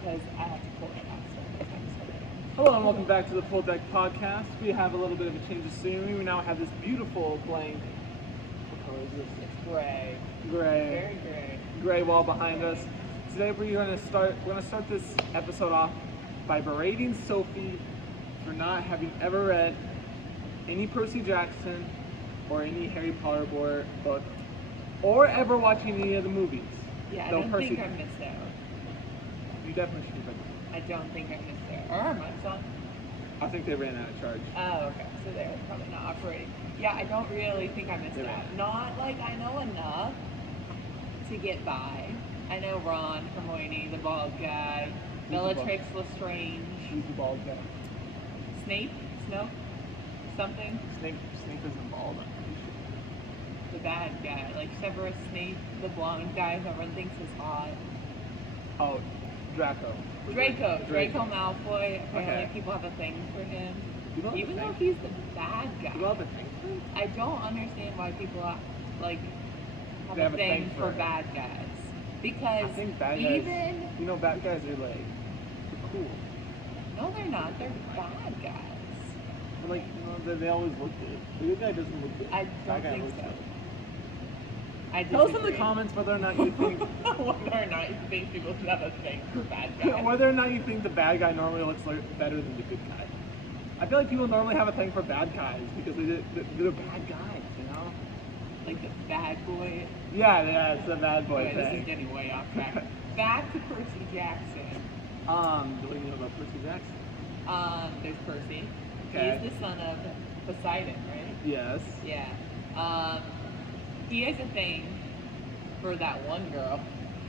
because I have to pull it out. Hello and welcome back to the Pull Deck Podcast. We have a little bit of a change of scenery. We now have this beautiful blank. What color is this? It's gray. Gray. Very gray. Gray wall behind us. Today we're gonna start this episode off by berating Sophie for not having ever read any Percy Jackson or any Harry Potter book, or ever watching any of the movies. Yeah, I Though don't Percy, think I missed out. You definitely should have read them. I don't think I missed out. Or am I on? I think they ran out of charge. Oh, okay. So they're probably not operating. Yeah, I don't really think I missed out. Not like I know enough to get by. I know Ron, Hermione, the bald guy, Bellatrix Lestrange. Who's the bald guy? Snape? Snow? Something? Snape isn't bald. The bad guy. Like Severus Snape, the blonde guy who everyone thinks is hot. Oh, Draco Malfoy. Apparently people have a thing for him. Even though thing? he's the bad guy. You have a thing for him? I don't understand why people have They a thing for him. bad guys. Because I think bad guys, even bad guys are like, they're cool. no, they're not. They're bad guys. But like, they always look good. The good guy doesn't look good. I Bad don't guy think looks so. good. I Tell us in the disagree. comments whether or not you think Whether or not you think people should have a thing for bad guys. whether or not you think the bad guy normally looks better than the good guy. I feel like people normally have a thing for bad guys because they're bad guys, you know? Like the bad boy. Yeah, it's a bad boy Wait, this is thing. getting way off track. Back to Percy Jackson. What do you know about Percy Jackson? There's Percy. Okay. He's the son of Poseidon, right? Yes. Yeah. He has a thing for that one girl,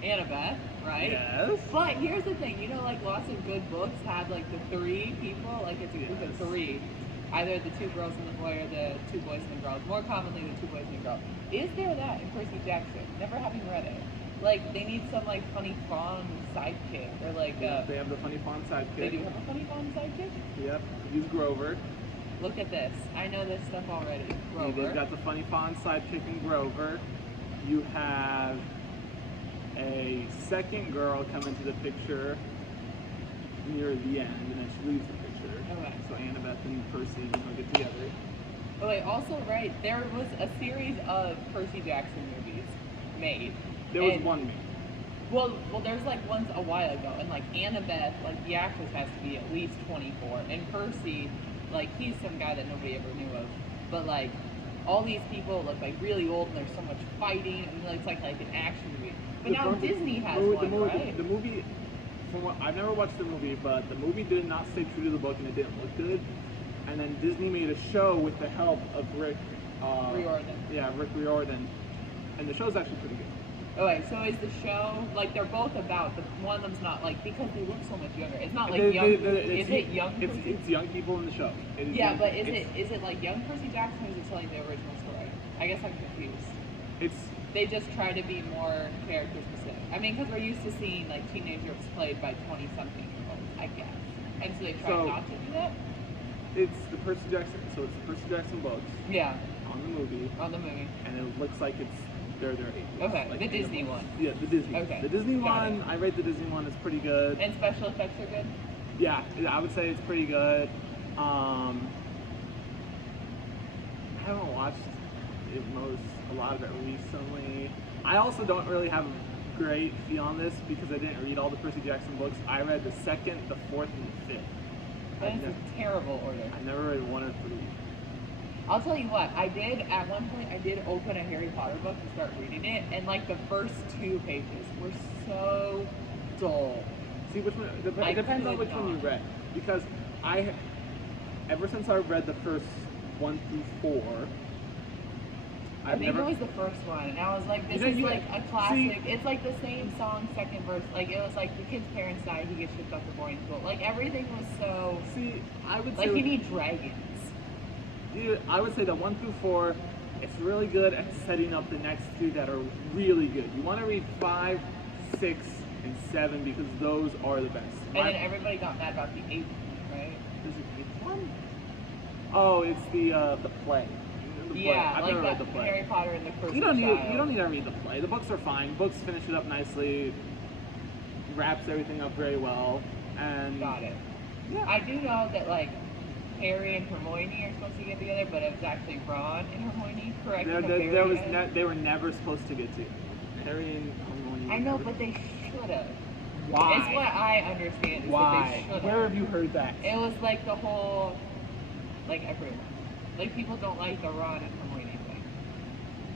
Annabeth, right? Yes. But here's the thing, like lots of good books have like the three people, like it's a group of three. Either the two girls and the boy or the two boys and the girls. More commonly the two boys and the girl. Is there that in Percy Jackson? Never having read it. Like they need some like funny fawn sidekick or like They have the funny fawn sidekick. They do have a funny fawn sidekick? Yep. He's Grover. Look at this. I know this stuff already. Grover. They've got the funny fawn sidekick in Grover. You have a second girl come into the picture near the end, and then she leaves the picture. Okay. So Annabeth and Percy, get together. Oh wait, also right, there was a series of Percy Jackson movies made. There was one made. Well, there's like ones a while ago, and like Annabeth, like the actress has to be at least 24, and Percy, like he's some guy that nobody ever knew of, but like all these people look like really old, and there's so much fighting, and it's like an action movie. But now Disney has one, right? The movie, I've never watched the movie, but the movie did not stay true to the book, and it didn't look good. And then Disney made a show with the help of Rick Riordan. Yeah, Rick Riordan, and the show's actually pretty good. Oh wait, so is the show like they're both about? But one of them's not like because they look so much younger. It's not like young. Is it young? It's young people in the show. Yeah, but is it like young Percy Jackson or is it telling the original story? I guess I'm confused. They just try to be more character specific. I mean, because we're used to seeing like teenagers played by 20-something-year-olds, I guess, and so they try not to do that. It's the Percy Jackson. So it's the Percy Jackson books. Yeah. On the movie. And it looks like it's their age. Okay. Like the Disney one. Yeah, the Disney. Okay. The Disney one. I rate the Disney one. It's pretty good. And special effects are good. Yeah, I would say it's pretty good. I haven't watched a lot of it recently. I also don't really have a great feel on this because I didn't read all the Percy Jackson books. I read the second, the fourth, and the fifth. That is a terrible order. I never read 1 or 3. I'll tell you what, at one point I did open a Harry Potter book and start reading it, and like the first 2 pages were so dull. See, which one? It depends on which one you read. Because ever since I read the first 1 through 4, I think it was the first one, and I was like, this is like a classic. It's like the same song, second verse. Like, it was like the kid's parents die, he gets shipped off to boarding school. Like, everything was so... See, I would say... Like, you need dragons. Dude, I would say that 1 through 4, it's really good at setting up the next 2 that are really good. You want to read 5, 6, and 7 because those are the best. And then everybody got mad about the 8th one, right? Is it the 8th one? Oh, it's the play. Yeah, I've like never read the play. Harry Potter and the Cursed You don't Child. need to read the play. The books are fine. Books finish it up nicely. wraps everything up very well. And Got it. yeah, I do know that like Harry and Hermione are supposed to get together, but it was actually Ron and Hermione, correct? there, At the there, very there was end? they were never supposed to get to. Harry and Hermione. I were know, never- but they should have. Why? It's what I understand. Is Why? That they should Where have you heard that? It was like the whole, like everyone, like people don't like the Ron and Hermione thing,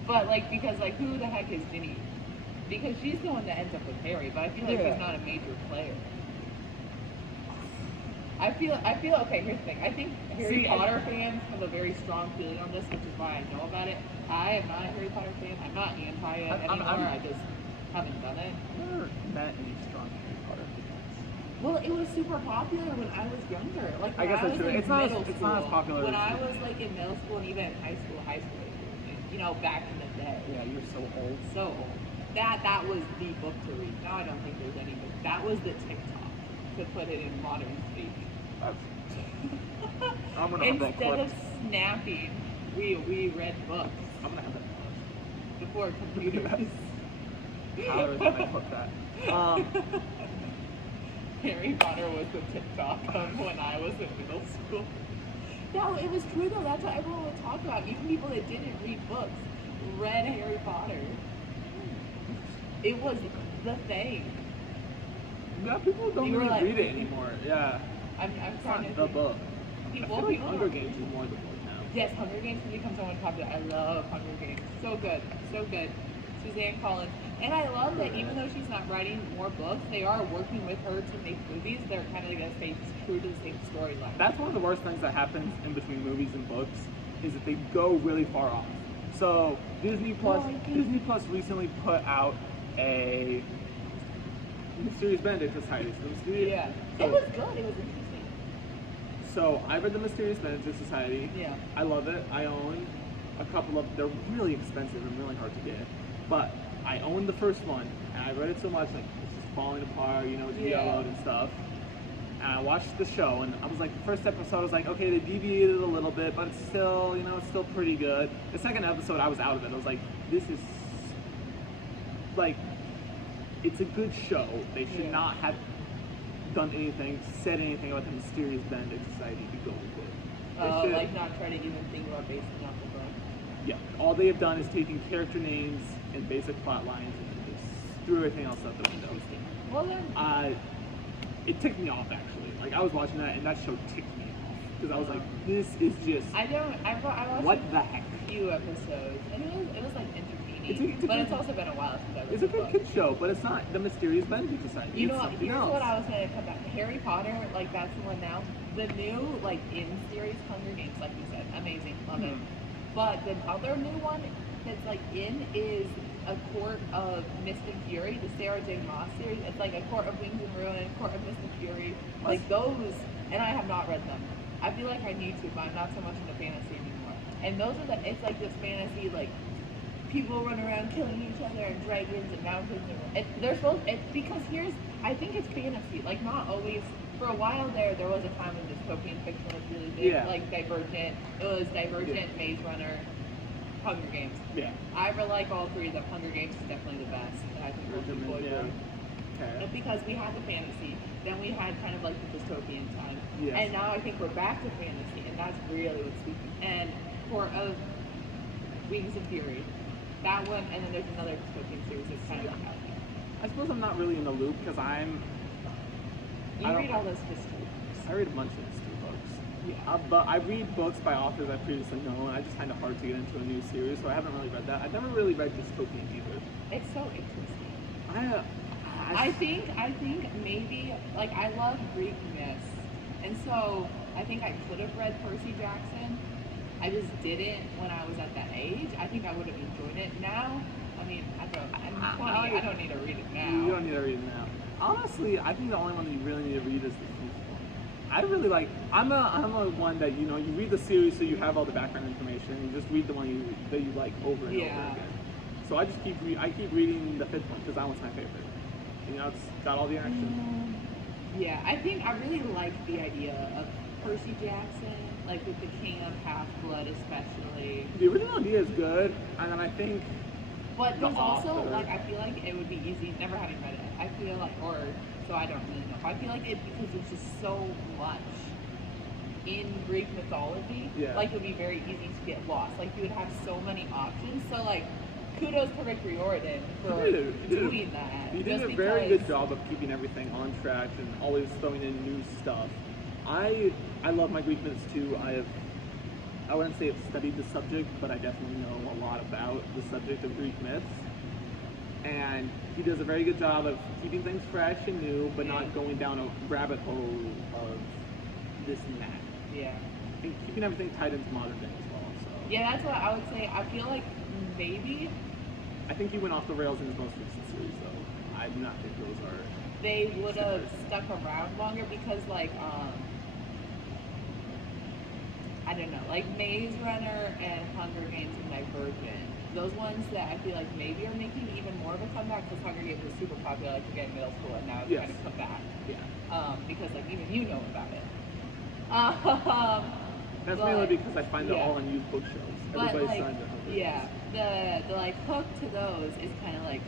but like because like who the heck is Ginny? Because she's the one that ends up with Harry, but I feel like Yeah. she's not a major player. I feel okay. Here's the thing. I think Harry Potter fans have a very strong feeling on this, which is why I know about it. I am not a Harry Potter fan. I'm not anti it anymore. I just haven't done it. I've never met any strong Harry Potter fans. Well, it was super popular when I was younger. Like I when guess I that's was true. in It's not as- middle it's not as school, popular When as- I was like in middle school and even high school, you know, back in the day. Yeah, you're so old. So old. That was the book to read. Now I don't think there's any book. That was the TikTok, to put it in modern speak. I'm gonna have that Instead clip. of snapping, we read books I'm gonna have that. before computers. Tyler's gonna clip that. Harry Potter was the TikTok of when I was in middle school. No, it was true though. That's what everyone would talk about. Even people that didn't read books read Harry Potter. It was the thing. Yeah, people don't You were really like- read it anymore. Yeah, I'm it's trying not to the think. book. I People, feel like people Hunger don't- Games is more the book now. Yes, Hunger Games has become so much popular. I love Hunger Games. So good. So good. Suzanne Collins. And I love that even though she's not writing more books, they are working with her to make movies. They're kind of going to stay true to the same storyline. That's one of the worst things that happens in between movies and books is that they go really far off. So Disney Plus, Well, I think- Disney Plus recently put out a Mysterious Benedict Society. So Yeah. So, It was good. It was interesting. so I read the Mysterious Benedict Society. Yeah. I love it. I own a couple of. They're really expensive and really hard to get, but I owned the first one and I read it so much like it's just falling apart. You know, it's Yeah. yellowed and stuff. And I watched the show, and I was like, the first episode, I was like, okay, they deviated a little bit, but it's still, you know, it's still pretty good. The second episode, I was out of it. I was like, this is, like, it's a good show. They should Yeah. not have done anything, said anything about the Mysterious Benedict Society to go with it. They should- Like not try to even think about basing off the book. yeah, all they have done is taken character names and basic plot lines and just threw everything else out the window. Interesting. Well then, It ticked me off actually. Like I was watching that and that show ticked me off because I was like, this is just I watched what the heck. a few episodes, and it was like entertaining. It's a but good- it's also been a while since I read It's the a good book. kid show, but it's not the Mysterious Benedict Society. You it's know, something here's else. what I was gonna come back. Harry Potter, like that's the one now. The new, like in series Hunger Games, like you said, amazing, love it. Mhm. But the other new one that's like in is A Court of Mist and Fury, the Sarah J. Maas series. It's like A Court of Wings and Ruin and A Court of Mist and Fury. Like those, and I have not read them. I feel like I need to, but I'm not so much into fantasy anymore. And those are it's like this fantasy, like people run around killing each other and dragons and mountains and they're supposed because I think it's fantasy, like not always. For a while there was a time when dystopian fiction was really big, Yeah. like Divergent. It was Divergent, Maze Runner, Hunger Games. Yeah. I really like all three. The Hunger Games is definitely the best. I think most people agree. Yeah. Okay. But because we had the fantasy, then we had kind of like the dystopian time, Yes. and now I think we're back to fantasy, and that's really what's speaking. And Court of Wings and Fury, that one, and then there's another dystopian series that's kind of out there. I suppose I'm not really in the loop because You I don't- read all those history books. I read a bunch of history books. Yeah. But I read books by authors I previously know, and I just find it hard to get into a new series, so I haven't really read that. I've never really read dystopian either. It's so interesting. I I think maybe like I love Greek myths, and so I think I could have read Percy Jackson. I just didn't when I was at that age. I think I would have enjoyed it. Now, I mean, I'm 20. I don't need to read it now. You don't need to read it now. Honestly, I think the only one that you really need to read is the first one. I really like. I'm a one that you read the series so you have all the background information. And you just read the one that you like over and over Yeah. again. So I just keep reading the fifth one because that one's my favorite. You know, it's got all the action. Yeah, I think I really like the idea of Percy Jackson, like with the King of Half-Blood especially. The original idea is good, and then I think But the there's also author. like I feel like it would be easy. Never having read it, I feel like, or so I don't really know. I feel like it because there's just so much in Greek mythology. Yeah. Like it would be very easy to get lost. Like you would have so many options. So like, kudos to Rick Riordan for doing that. He did just a very good because- job of keeping everything on track and always throwing in new stuff. I love my Greek myths too. I wouldn't say I've studied the subject, but I definitely know a lot about the subject of Greek myths. And he does a very good job of keeping things fresh and new, but not going down a rabbit hole of this and that. Yeah. And keeping everything tied into modern day as well. So Yeah, that's what I would say. I feel like maybe I think he went off the rails in his most recent series, though. I do not think those are. they would have stuck around longer because like I don't know, like Maze Runner and Hunger Games and Divergent. Those ones that I feel like maybe are making even more of a comeback because Hunger Games was super popular like again in middle school and now it's Yes. kind of come back. Yeah. Because like even you know about it. That's but- mainly because I find they're yeah. all on used bookshelves. But Everybody's like, signed their Hunger yeah, Games. the like hook to those is kind of like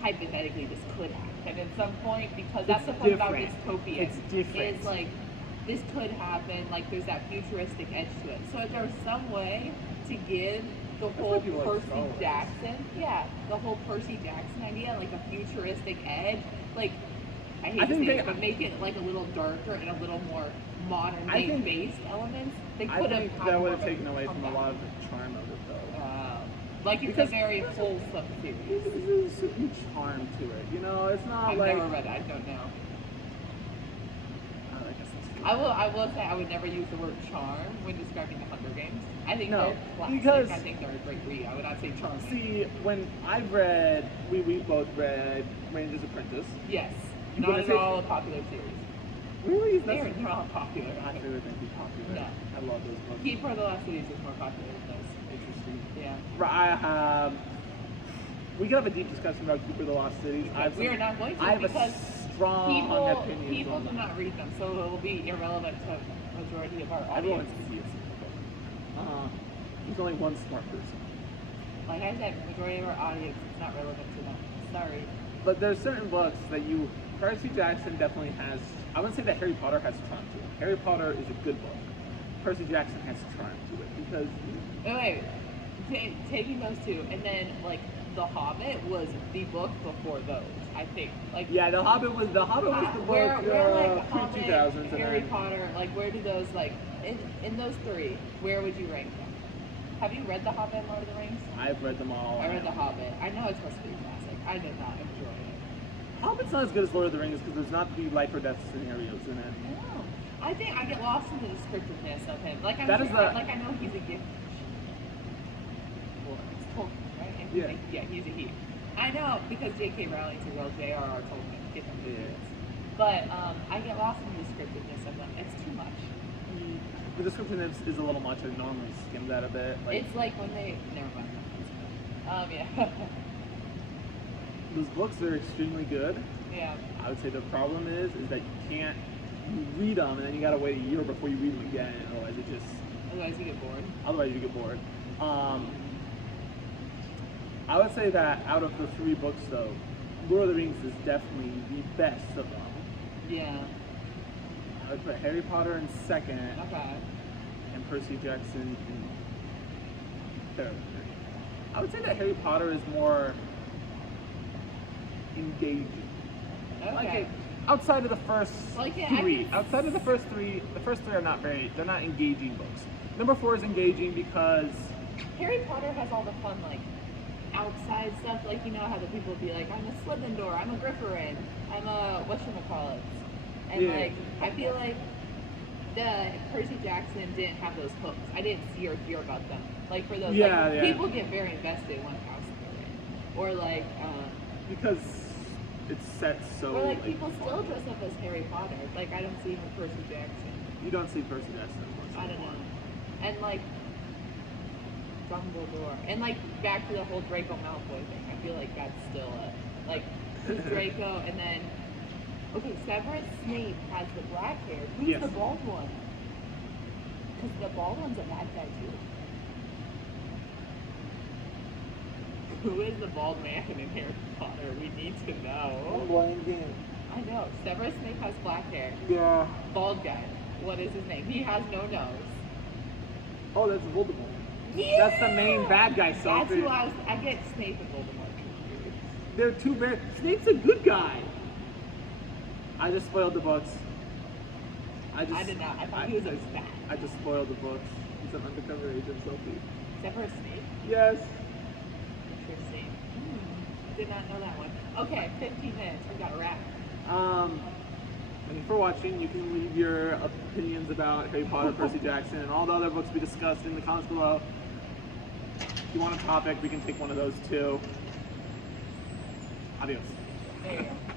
hypothetically this could happen at some point because that's It's the point about different. dystopian. It's different. Is like this could happen. Like there's that futuristic edge to it. So if there's some way to give the That's whole why people like Percy Star Wars. Jackson, yeah, the whole Percy Jackson idea, like a futuristic edge, like. I hate to think say they- it, but make it like a little darker and a little more modern I day think- based elements. They I could have. think that would have taken away from a lot of the charm of it, though. Like it's Because a very wholesome series. There's a certain charm to it, you know. It's not I've like. never read it. I don't know. I guess that's true. I will say I would never use the word charm when describing the Hunger Games. I think No, they're classic. because- I think they're a great read. I would not say charm. See, when I've read, we both read Ranger's Apprentice. Yes. You Not gonna at say- all a popular series. Really? They're not popular. I figured they'd be popular. No. I love those books. Keeper of the Last Cities is more popular than those. Interesting. Yeah. Right, we could have a deep discussion about Keeper of the Lost Cities. We are not going to I have because a strong opinion. people on do them. not read them, so it will be irrelevant to the majority of our Everyone audience. can see it. There's only one smart person. Like I said, majority of our audience is not relevant to them. Sorry. But there's certain books that Percy Jackson definitely has. I wouldn't say that Harry Potter has charm to it. Harry Potter is a good book. Percy Jackson has charm to it because Wait, taking those two, and then like The Hobbit was the book before those. I think. Like yeah, The Hobbit was the book where like Hobbit, pre-2000s. Harry Potter, like where do those like in those three? Where would you rank them? Have you read The Hobbit and Lord of the Rings? I've read them all. I read The Hobbit. I know it's supposed to be a classic. I did not enjoy it. Hobbit's not as good as Lord of the Rings because there's not the life or death scenarios in it. No. I think I get lost in the descriptiveness of him. Like I'm That sure, is the- like I know he's a gift. Well, it's Tolkien, right? And Yeah. Yeah, he's a he. I know because J.K. Rowling's a real J.R.R. Tolkien. Get them Yeah. But I get lost in the descriptiveness of them. It's too much. The description is a little much. I normally skim that a bit. It's like when they never mind. Yeah. Those books are extremely good. Yeah. I would say the problem is that you read them and then you gotta wait a year before you read them again. Otherwise, Otherwise you get bored. you get bored. I would say that out of the three books, though, Lord of the Rings is definitely the best of them. Yeah. I would put Harry Potter in second Okay. and Percy Jackson in third. I would say that Harry Potter is more engaging. Okay. Like outside of the first Like, yeah, I three, can- outside of the first three are they're not engaging books. Number 4 is engaging because Harry Potter has all the fun, like, outside stuff. Like, you know how the people would be like, I'm a Slytherin, I'm a Gryffindor, I'm a whatchamacallit. And, Yeah. like, I feel like the Percy Jackson didn't have those hooks. I didn't see or hear about them. Like, for those, Yeah, like, yeah. people get very invested in one house they're in. Or, like, because it's set so. or, like, people still dress up as Harry Potter. Like, I don't see him with Percy Jackson. You don't see Percy Jackson as much. I don't know. And like Dumbledore. And like back to the whole Draco Malfoy thing. I feel like that's still a like who's Draco and then okay, Severus Snape has the black hair. Who's Yes. the bald one? Because the bald one's a bad guy too. Who is the bald man in Harry Potter? We need to know. I'm blanking. I know. Severus Snape has black hair. Yeah. Bald guy. What is his name? He has no nose. Oh, that's Voldemort. Yeah! That's the main bad guy, That's Sophie. who I get Snape and Voldemort confused. They're too bad. Snape's a good guy. I just spoiled the books. I did not. I thought he was a bad. I just spoiled the books. He's an undercover agent, Sophie. Severus Snape? Yes. Interesting. Did not know that one. Okay, 15 minutes. We got a wrap. Thank you for watching. You can leave your opinions about Harry Potter, Percy Jackson, and all the other books we discussed in the comments below. If you want a topic, we can take one of those too. Adios. There you go.